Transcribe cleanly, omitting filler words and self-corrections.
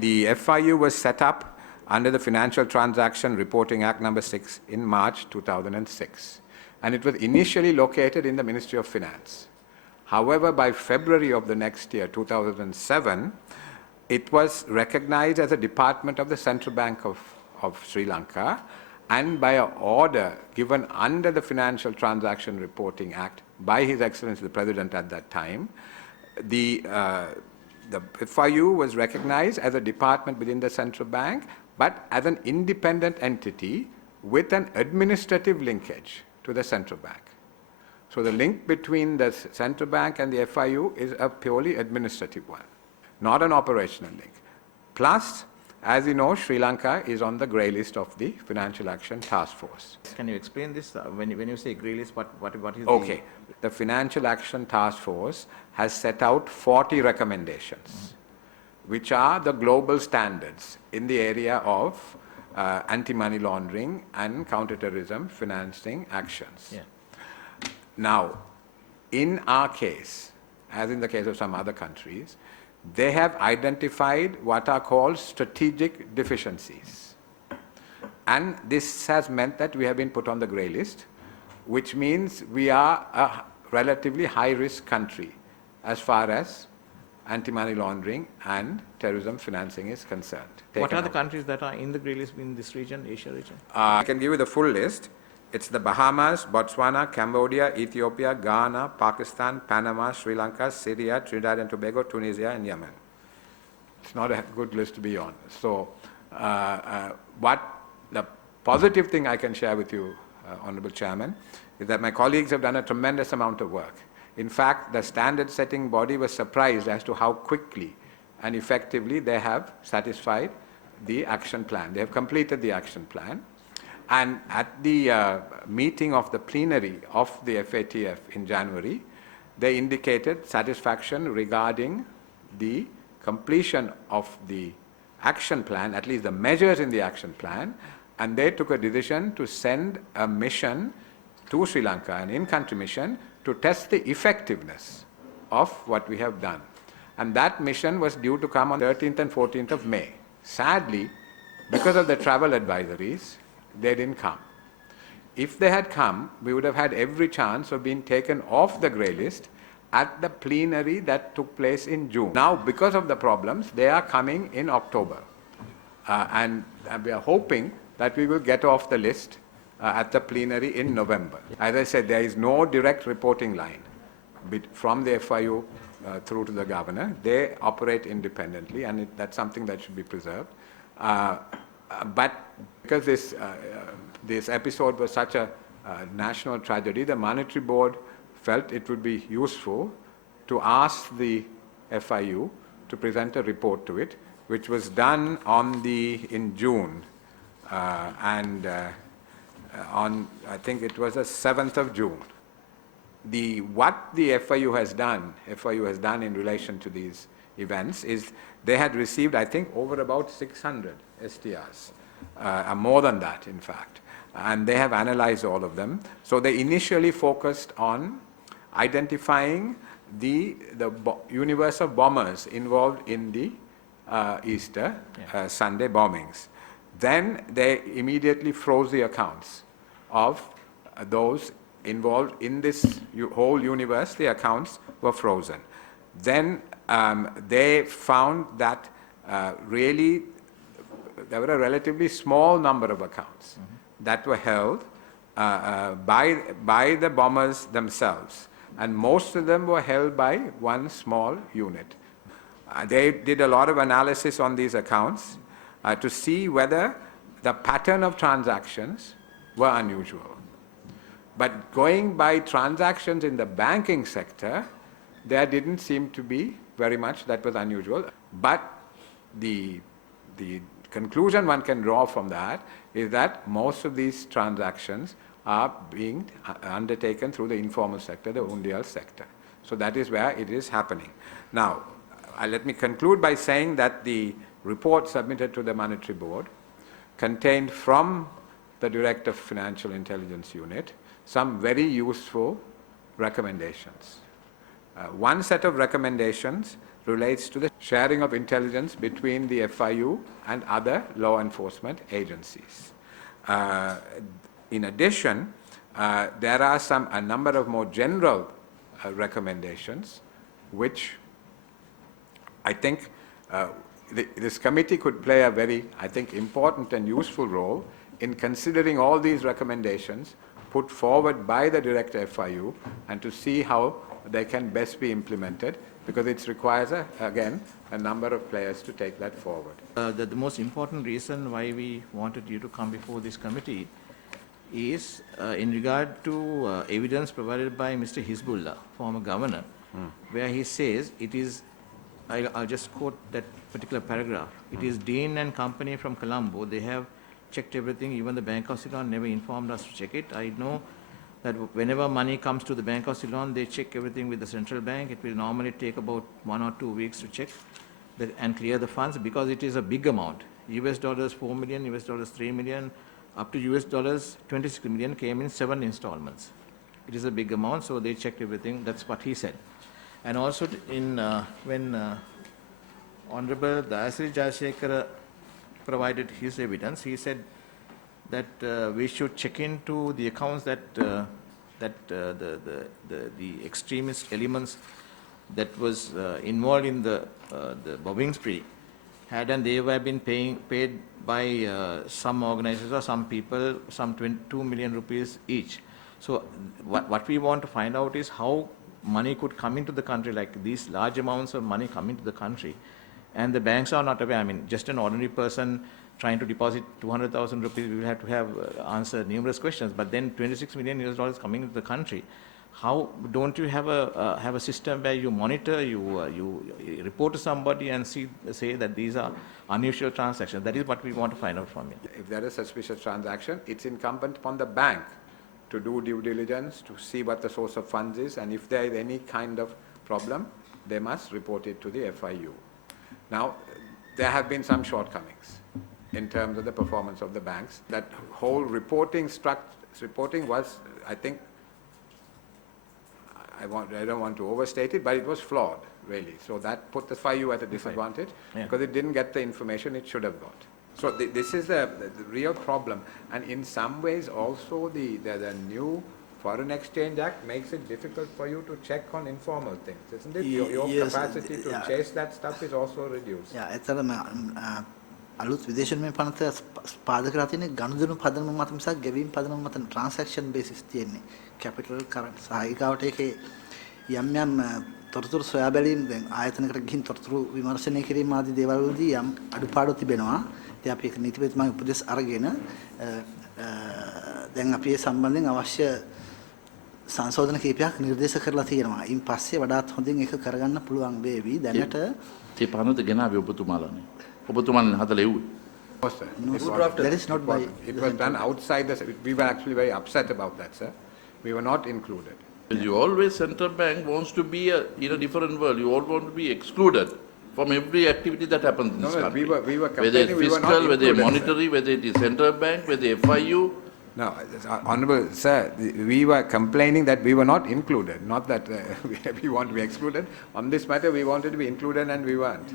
The FIU was set up under the Financial Transaction Reporting Act number 6 in March 2006, and it was initially located in the Ministry of Finance. However, by February of the next year, 2007, it was recognized as a department of the Central Bank of Sri Lanka, and by an order given under the Financial Transaction Reporting Act by His Excellency the President at that time, the FIU was recognized as a department within the central bank, but as an independent entity with an administrative linkage to the central bank. So the link between the central bank and the FIU is a purely administrative one, not an operational link. Plus, as you know, Sri Lanka is on the grey list of the Financial Action Task Force. Can you explain this? When you say grey list, what is okay. The Financial Action Task Force has set out 40 recommendations, which are the global standards in the area of anti-money laundering and counterterrorism financing actions. Yeah. Now, in our case, as in the case of some other countries, they have identified what are called strategic deficiencies. And this has meant that we have been put on the grey list, which means we are a relatively high-risk country as far as anti-money laundering and terrorism financing is concerned. What are the countries that are in the grey list in this region, Asia region? I can give you the full list. It's the Bahamas, Botswana, Cambodia, Ethiopia, Ghana, Pakistan, Panama, Sri Lanka, Syria, Trinidad and Tobago, Tunisia, and Yemen. It's not a good list to be on. So, what the positive thing I can share with you, Honorable Chairman, is that my colleagues have done a tremendous amount of work. In fact, the standard-setting body was surprised as to how quickly and effectively they have satisfied the action plan. They have completed the action plan. And at the meeting of the plenary of the FATF in January, they indicated satisfaction regarding the completion of the action plan, at least the measures in the action plan, and they took a decision to send a mission to Sri Lanka, an in-country mission, to test the effectiveness of what we have done. And that mission was due to come on 13th and 14th of May. Sadly, because of the travel advisories, they didn't come. If they had come, we would have had every chance of being taken off the grey list at the plenary that took place in June. Now, because of the problems, they are coming in October. And we are hoping that we will get off the list at the plenary in November. As I said, there is no direct reporting line from the FIU through to the governor. They operate independently, and that's something that should be preserved. But because this episode was such a national tragedy, the Monetary Board felt it would be useful to ask the FIU to present a report to it, which was done in June, on I think it was the 7th of June. What the FIU has done in relation to these events is they had received, I think, over about 600 STRs, more than that, in fact, and they have analyzed all of them. So they initially focused on identifying the universe of bombers involved in the Easter Sunday bombings. Then they immediately froze the accounts of those involved in this whole universe. The accounts were frozen. Then they found that really there were a relatively small number of accounts that were held by the bombers themselves, and most of them were held by one small unit. They did a lot of analysis on these accounts to see whether the pattern of transactions were unusual. But going by transactions in the banking sector, there didn't seem to be very much that was unusual. But the conclusion one can draw from that is that most of these transactions are being undertaken through the informal sector, the Undial sector. So that is where it is happening. Now, let me conclude by saying that the report submitted to the Monetary Board contained from the Director of Financial Intelligence Unit some very useful recommendations. One set of recommendations relates to the sharing of intelligence between the FIU and other law enforcement agencies. In addition, there are a number of more general recommendations which I think this committee could play a very, I think, important and useful role in considering all these recommendations put forward by the Director FIU and to see how they can best be implemented, because it requires, again, a number of players to take that forward. The most important reason why we wanted you to come before this committee is in regard to evidence provided by Mr. Hizbullah, former governor, where he says it is, I'll just quote that particular paragraph, it is Dean and company from Colombo, they have checked everything, even the Bank of Ceylon never informed us to check it. I know that whenever money comes to the Bank of Ceylon, they check everything with the central bank. It will normally take about 1 or 2 weeks to check and clear the funds, because it is a big amount. US dollars 4 million, US dollars 3 million, up to US dollars 26 million came in 7 installments. It is a big amount, so they checked everything. That's what he said. And also when Honorable Dayasri Jayasekara provided his evidence, he said that we should check into the accounts that the extremist elements that was involved in the bombing spree had, and they have been paid by some organizers or some people some 2 million rupees each. So what we want to find out is how money could come into the country, like these large amounts of money come into the country, and the banks are not aware. I mean, just an ordinary person trying to deposit 200,000 rupees, we will have to answer numerous questions. But then 26 million US dollars coming into the country, how don't you have a system where you monitor, you report to somebody and say that these are unusual transactions? That is what we want to find out from you. If there is a suspicious transaction, it's incumbent upon the bank to do due diligence, to see what the source of funds is, and if there is any kind of problem, they must report it to the FIU. Now, there have been some shortcomings in terms of the performance of the banks. That whole reporting was, I think, I don't want to overstate it, but it was flawed, really. So that put the FIU at a disadvantage, because it didn't get the information it should have got. So this is the real problem. And in some ways also the new Foreign Exchange Act makes it difficult for you to check on informal things, isn't it? Your Yes, capacity to chase that stuff is also reduced. Yeah, අලුත් විදේශ පනත පාදක කරලා තියෙන ගනුදෙනු පදනම මත මිසක් ගෙවීම් පදනම මත ට්‍රාන්සැක්ෂන් බේසිස් තියෙන්නේ. කැපිටල් කරන්ට් සහායිකාවට ඒකේ යම් යම් තොරතුරු සොයා බැලීම් දැන් ආයතනයකට ගිහින් තොරතුරු විමර්ශනය කිරීම ආදී දේවල් වලදී යම් අඩුපාඩු තිබෙනවා. ඉතින් අපි ඒක නීතිපතිතුමාගේ උපදෙස් අරගෙන දැන් අපි ඒ සම්බන්ධයෙන් අවශ්‍ය සංශෝධන කීපයක් නිර්දේශ කරලා තියෙනවා. ඉන් පස්සේ වඩාත් හොඳින් ඒක කරගන්න පුළුවන් වේවි. දැනට ඒ පනත ගෙනාවේ ඔබතුමාලානේ. ඔබතුමාලා හදලා එව්වේ. No, sir. that is not by It was done outside we were actually very upset about that, sir. We were not included. You always, central bank wants to be in a different world. You all want to be excluded from every activity that happens in this country. We were whether it's complaining we were not fiscal, whether it's included, monetary, whether it is central bank, whether FIU. No, Honorable Sir, we were complaining that we were not included, not that we want to be excluded. On this matter, we wanted to be included and we weren't.